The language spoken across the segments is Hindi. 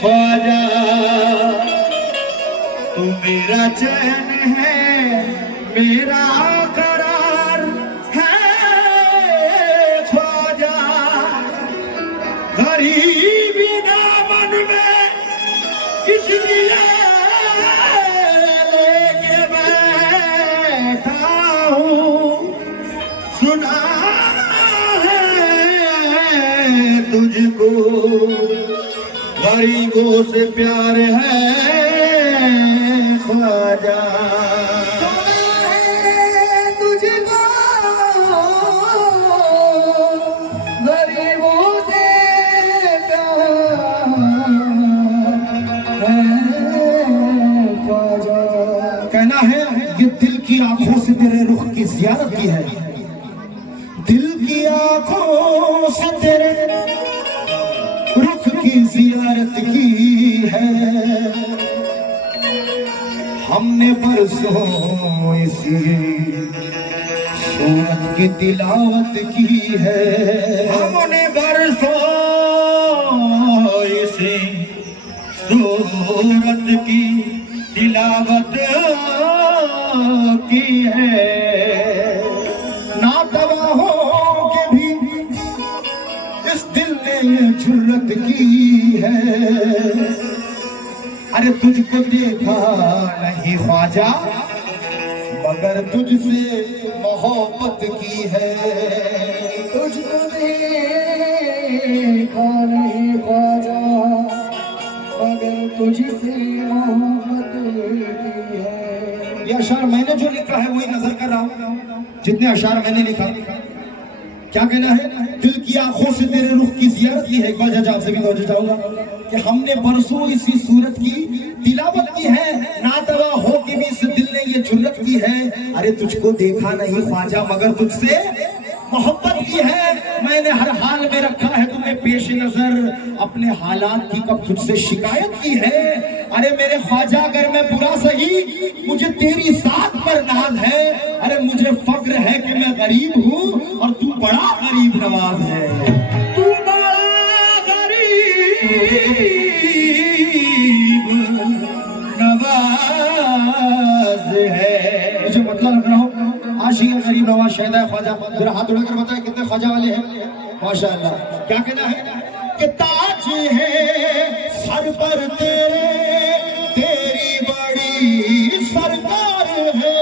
ख्वाजा, तू मेरा चैन है, मेरा करार है ख्वाजा। गरीबी ना मन में इसलिए लेके बैठा हूँ, सुना है तुझको गरीबों से प्यार है ख्वाजा। तुझको गरीबों से प्यार है ख्वाजा। कहना है ये दिल की आंखों से तेरे रुख की ज़ियारत की है, दिल की आंखों से तेरे रुख की ज़ियारत की है। हमने बरसों इसी सूरत की तिलावत की है, हमने बरसों इसी सूरत की तिलावत की है। ना तबाहों के भी इस दिल ने ये जुर्रत की है। अरे तुझको देखा नहीं ख्वाजा, मगर तुझसे मोहब्बत की है। तुझको देखा नहीं ख्वाजा, मगर तुझसे मोहब्बत की है। ये अशार मैंने जो लिखा है वही नजर कर रहा हूँ, जितने अशार मैंने लिखा। क्या कहना है? दिल की आंखों से तेरे रुख की ज़ियारत की है। ख्वाजा जान से भी तवज्जो चाहूंगा कि हमने बरसों इसी सूरत की तिलावत की है, नातवा हो के भी इस दिल ने ये जुर्रत की है। अरे तुझको देखा नहीं ख्वाजा, मगर तुझसे मोहब्बत की है। मैंने हर हाल में रखा है तुम्हें पेश नजर, अपने हालात की कब तुझसे शिकायत की है। अरे मेरे ख्वाजा अगर मैं बुरा सही, मुझे तेरी साथ पर नाज है। अरे मुझे फक्र है कि मैं गरीब हूँ और तू बड़ा गरीब नवाज है। तू बड़ा गरीब नवाज है। मुझे मतलब लग रहा हूँ आशिक गरीब नवाज शहद है ख्वाजा। जरा हाथ उड़ाकर बताए कितने ख्वाजा वाले हैं माशाअल्लाह। क्या कहना है कि ताज है सर पर तेरे, तेरी बड़ी सरकार है।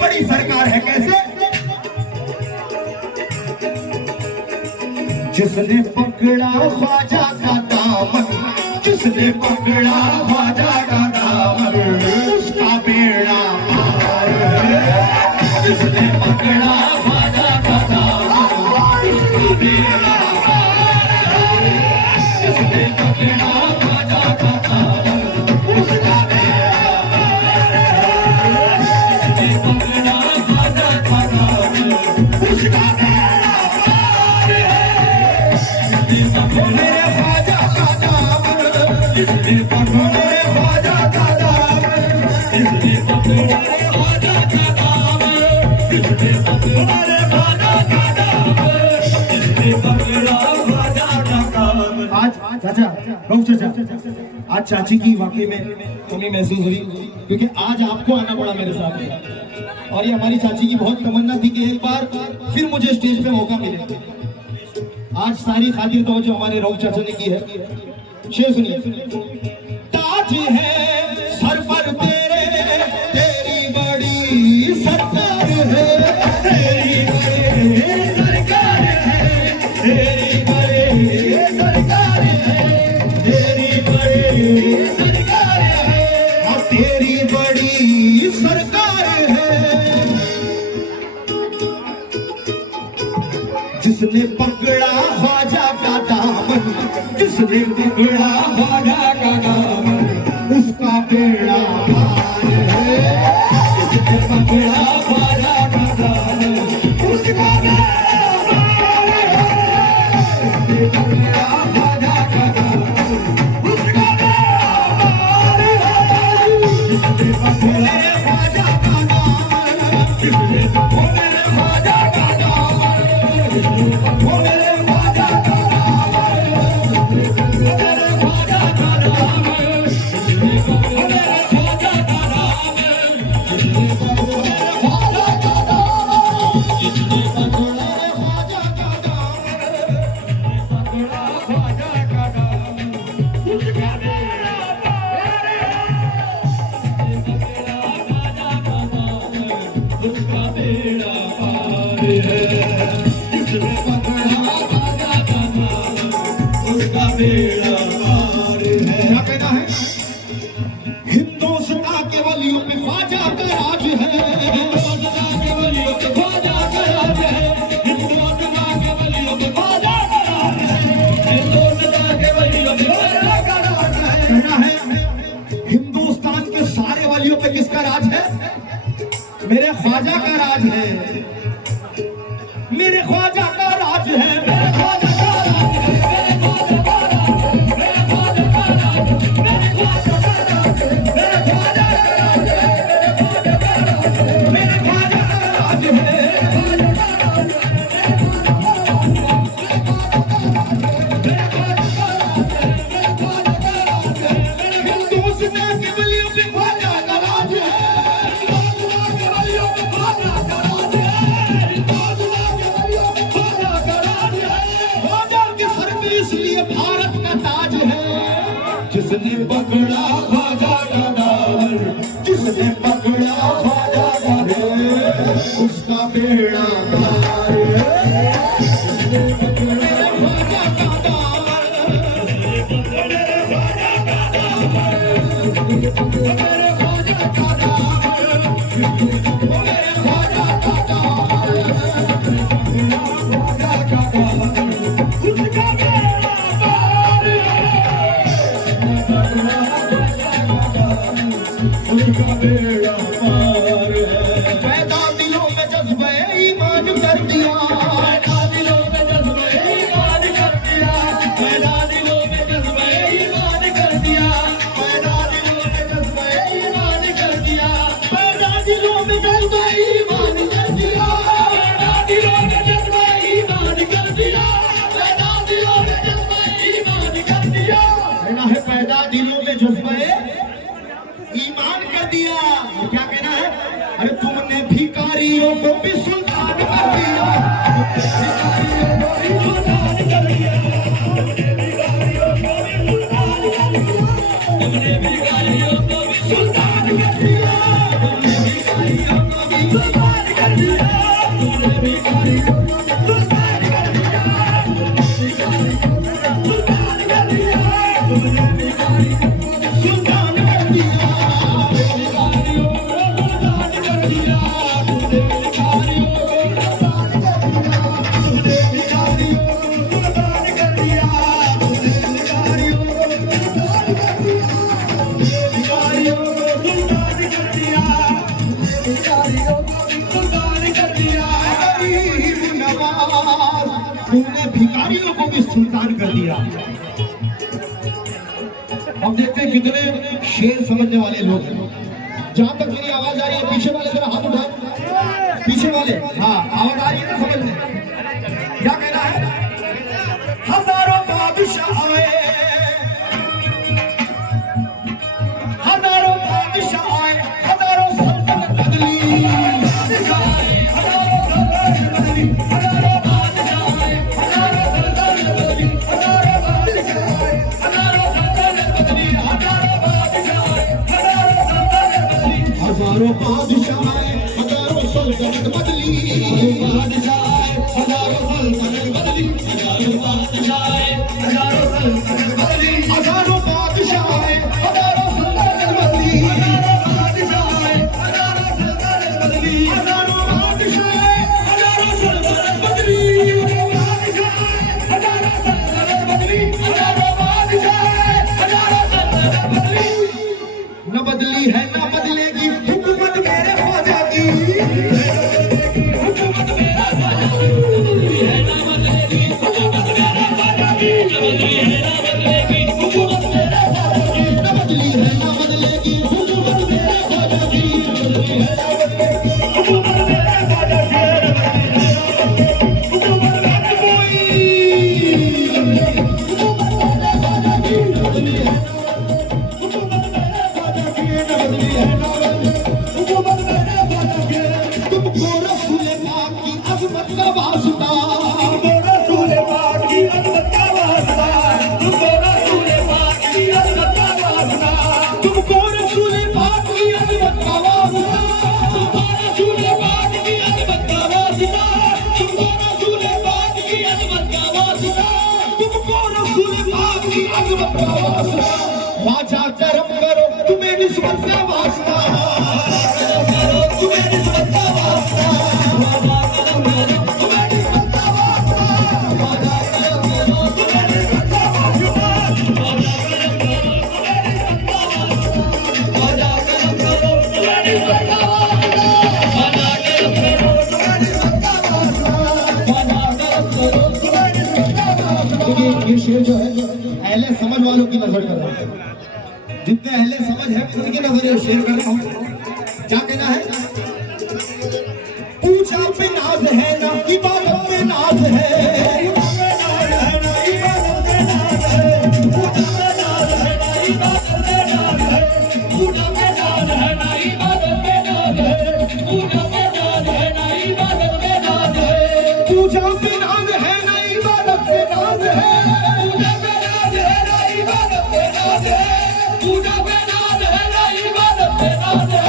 बड़ी सरकार है। कैसे? जिसने पकड़ा ख्वाजा का दामन, जिसने पकड़ा ख्वाजा का दामन, उसका बेड़ा पार है। जिसने पकड़ा ख्वाजा का दामन, उसका बेड़ा पार है। जिसने पकड़ा ख्वाजा का दामन, उसका बेड़ा पार है। जिसने पकड़ा ख्वाजा का दामन, उसका बेड़ा पार है। मेरे ख्वाजा का दामन, इसने पकड़े ख्वाजा का दामन, इसने पकड़े आज चाचा रऊफ चाचा, आज चाची की वाकई में कमी महसूस हुई, क्योंकि आज आपको आना पड़ा मेरे साथ। और ये हमारी चाची की बहुत तमन्ना थी कि एक बार फिर मुझे स्टेज पे मौका मिले। आज सारी खातिर तो जो हमारे रऊफ चाचा ने की है, शेर सुनिए। ताज है सर पर तेरे, तेरी बड़ी सरकार है, तेरी बड़ी सरकार है, तेरी बड़ी सरकार है, तेरी बड़ी सरकार है, और तेरी बड़ी सरकार है। जिसने पकड़ा ख्वाजा का दामन, जिसने पकड़ा ख्वाजा का दामन, उसका बेड़ा पार है। जिसने पकड़ा ख्वाजा का दामन, उसका बेड़ा पार है। जिसने पकड़ा ख्वाजा का दामन, उसका बेड़ा पार है। जिसने पकड़ा ख्वाजा का दामन, जिसने पकड़ा ख्वाजा का दामन, वो मेरे ख्वाजा का क्या कहना है? हिंदुस्तान के वलियों पे ख्वाजा का राज है, हिंदुस्तान के वलियों पे ख्वाजा का राज है, हिंदुस्तान के वलियों पे ख्वाजा का राज है, हिंदुस्तान के वलियों पे ख्वाजा का राज है। कहना है हिंदुस्तान के सारे वलियों पे किसका राज है? मेरे ख्वाजा का राज है, मेरे ख्वाजा का राज है, मेरे ख्वाजा का राज है, मेरे ख्वाजा का राज है, मेरे ख्वाजा का राज है, मेरे ख्वाजा का राज है, मेरे ख्वाजा का राज है, मेरे ख्वाजा का राज है, मेरे ख्वाजा का राज है। हिंदुस्तान के वलियों पे ख्वाजा का राज है, हिंदुस्तान के वलियों पे ख्वाजा का राज है, हिंदुस्तान के वलियों पे ख्वाजा का राज है। ख्वाजा के सर पे इसलिए भारत का ताज है। जिसने पकड़ा ख्वाजा का दामन, जिसने पकड़ा ख्वाजा का दामन, उसका बेड़ा पार है। जिसने पकड़ा ख्वाजा का दामन, जिसने पकड़ा ख्वाजा का दामन, मेरे ख्वाजा का दामन, मेरे ख्वाजा का दामन, ख्वाजा का दामन, उसका बेड़ा पार है, उसका बेड़ा पार है। पैदा दिलों में जज्बे ईमान कर दिया, पैदा दिलों में जज्बे ईमान कर दिया, पैदा दिलों में जज्बे ईमान कर दिया, पैदा दिलों में जज्बे ईमान कर दिया, पैदा दिलों में जज्बे ईमान कर दिया, पैदा दिलों में जज्बे ईमान कर दिया, पैदा दिलों में जज्बे ईमान कर दिया। कहना है पैदा दिलों में जज्बे ईमान कर दिया। क्या कहना है? अरे तुमने भिखारियों को भी सुल्तान कर दिया, भिखारियों को भी सुल्तान कर दिया, तुमने भिखारियों को भी सुल्तान कर दिया, तुमने भिखारियों को भी सुल्तान कर दिया, तुमने भिखारियों को भी सुल्तान कर दिया, तुमने भिखारियों को भी सुल्तान कर दिया, तुमने भिखारियों को भी सुल्तान कर दिया। तुमने भिखारियों को भी सुल्तान कर दिया। अब देखते हैं कितने शेर समझने वाले लोग हैं। जहां तक मेरी आवाज आ रही है, पीछे वाले जरा हाथ उठाएं। पीछे वाले, हाँ आवाज आ रही है ना, समझ में क्या कहना है? हजारों बादशाह आए, हजारों बादशाह आए, हजारों सल्तनत बदली, हजारों सल्तनत बदली, हजारों बादशाह आए, हजारों सल्तनत बदली, हजारों बादशाह आए, हजारों सल्तनत बदली, हजारों बादशाह आए, हजारों सल्तनत बदली, हजारों बादशाह आए, हजारों सल्तनत बदली, बादशाह आए, हजारों सल्तनत बदली, हजारों बादशाह आए, हजारों सल्तनत बदली, हजारों बादशाह आए, हजारों सल्तनत बदली, हजारों बादशाह आए, हजारों सल्तनत बदली, हजारों बादशाह आए, हजारों सल्तनत बदली, बादशाह आए, हजारों सल्तनत बदली, हजारों बादशाह आए, हजारों सल्तनत बदली। न बदली है न बदलेगी हुकूमत मेरे ख्वाजा की, हुकूमत मेरा ख्वाजा की, न बदली है न बदलेगी हुकूमत मेरे ख्वाजा की, न बदली है न बदलेगी हुकूमत मेरे ख्वाजा की, न बदली है न बदलेगी हुकूमत मेरे ख्वाजा की, न बदली है न बदलेगी हुकूमत मेरे ख्वाजा की, हुकूमत मेरे कोई, हुकूमत मेरे ख्वाजा की, न बदली है हुकूमत मेरे ख्वाजा की, न बदली है न हुकूमत मेरे ख्वाजा की। तुमको रसूल पाक की अज़मत का वास्ता, तुमको रसूल पाक की अज़मत का वास्ता, तुमको रसूल पाक की अज़मत का वास्ता, तुमको रसूल पाक की अज़मत का वास्ता, तुमको रसूल पाक की अज़मत का वास्ता, तुमको रसूल पाक की अज़मत का वास्ता, तुमको रसूल पाक की अज़मत का वास्ता। ख्वाजा करम करो तुम्हें निस्बत का वास्ता, करो तुम्हें निस्बत का वास्ता, ख्वाजा करम करो तुम्हें निस्बत का वास्ता, ख्वाजा करम करो तुम्हें निस्बत का वास्ता, ख्वाजा करम करो तुम्हें निस्बत का वास्ता, ख्वाजा करम करो तुम्हें निस्बत का वास्ता, ख्वाजा करम करो तुम्हें निस्बत का वास्ता, ख्वाजा करम करो तुम्हें निस्बत का वास्ता। ये शेर जो है अहले समझ वालों की नजर कर रहा है, जितने अहले समझ है उनकी नजर शेयर कर रहा हूँ। क्या कहना है? पूछा पे नाज है ना इबादत में नाज है, पूछा पे नाज है ना इबादत में नाज है, पूछा पे नाज है ना इबादत में नाज है, पूछा पे नाज है ना इबादत में नाज है, पूछा पे नाज है ना इबादत में नाज है, पूछा पे नाज है ना इबादत में नाज है, पूछा पे नाज है ना इबादत में नाज है, पूजा पे नाज है ना इबादत पे नाज है।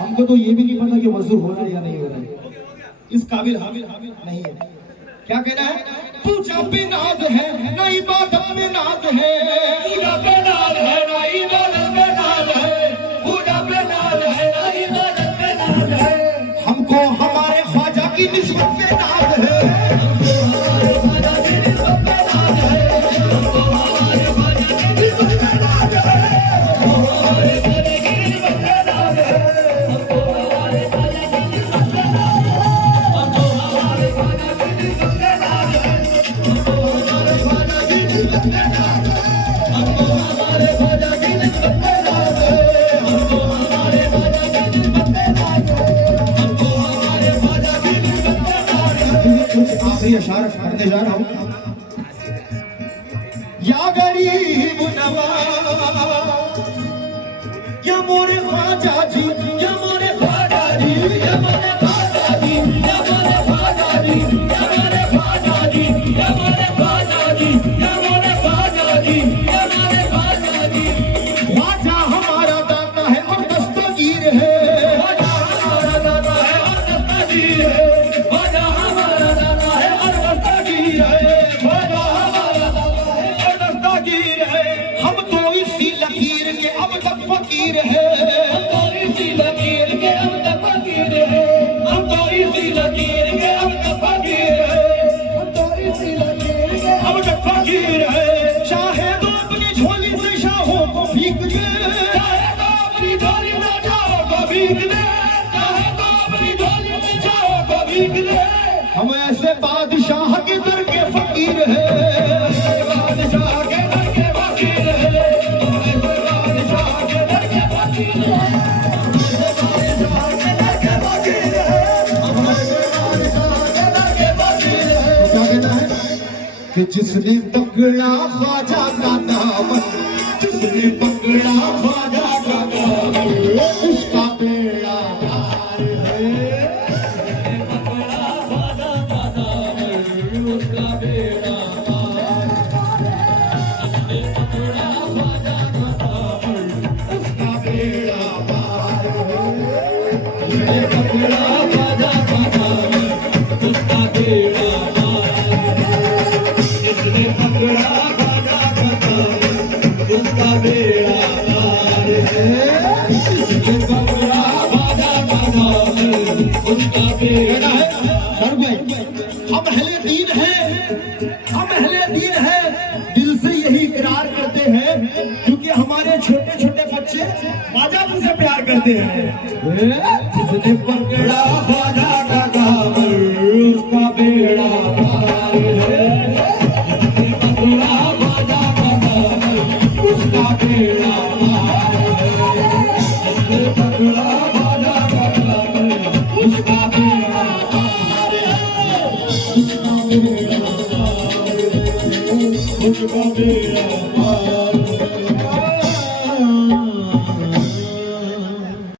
हमको तो ये भी नहीं पता कि वज़ू हो रहा है या नहीं हो रहा है, इस काबिल हामिल नहीं है। क्या कहना है? पूजा पे नाज है ना इबादत में नाज है, पूजा पे नाज है ना इबादत में नाज है, पूजा पे नाज है ना इबादत में नाज है। हमको हमारे ख्वाजा की निस्बत पे नाज है, हमको हमारे ख्वाजा की निस्बत पे नाज है, हमको हमारे ख्वाजा की निस्बत पे नाज है, हमको हमारे ख्वाजा की निस्बत पे नाज है, हमको हमारे ख्वाजा की निस्बत पे नाज है, हमको हमारे ख्वाजा की निस्बत पे नाज है, हमको हमारे ख्वाजा की निस्बत पे नाज है, हमको हमारे ख्वाजा की निस्बत पे नाज है, हमको हमारे ख्वाजा की निस्बत पे नाज है, हमको हमारे ख्वाजा की निस्बत पे नाज है। कुछ आखिरी अशार पढ़ने जा रहा हूँ। या गरीब नवाज या मोरे ख्वाजा जी, या मोरे ख्वाजा जी, या मोरे ख्वाजा जी, या मोरे ख्वाजा जी, या मोरे ख्वाजा जी, या मोरे ख्वाजा जी, या मोरे ख्वाजा जी, या मोरे ख्वाजा जी। ख्वाजा हमारा दाता है और दस्तगीर है, ख्वाजा हमारा दाता है और दस्तगीर है, ख्वाजा हमारा दाता है और दस्तगीर है, ख्वाजा हमारा दाता है और दस्तगीर है। हम तो इसी लकीर के अब तक फकीर है, हम तो इसी लकीर के अब तक फकीर है, कि जिसने पकड़ा ख्वाजा का दामन, जिसने पकड़ा ख्वाजा का दामन, उसका बेड़ा पार है। जिसने पकड़ा ख्वाजा का दामन, उसका बेड़ा पार है। जिसने पकड़ा ख्वाजा का दामन, उसका बेड़ा पार है। जिसने पकड़ा ख्वाजा का दामन, उसका बेड़ा पार है। जिसने पकड़ा ख्वाजा का दामन, उसका बेड़ा पार है। जिसने पकड़ा ख्वाजा का दामन, उसका बेड़ा पार है। हम अहले दीन हैं, हम अहले दीन हैं, दिल से यही इकरार करते हैं, क्योंकि हमारे छोटे छोटे बच्चे ख्वाजा से प्यार करते हैं। जिसने पकड़ा ख्वाजा का दामन, उसका बेड़ा पार है। जिसने पकड़ा ख्वाजा का दामन, उसका बेड़ा पार है। जिसने पकड़ा ख्वाजा का दामन, उसका बेड़ा पार है। उसका बेड़ा पार है। उसका बेड़ा पार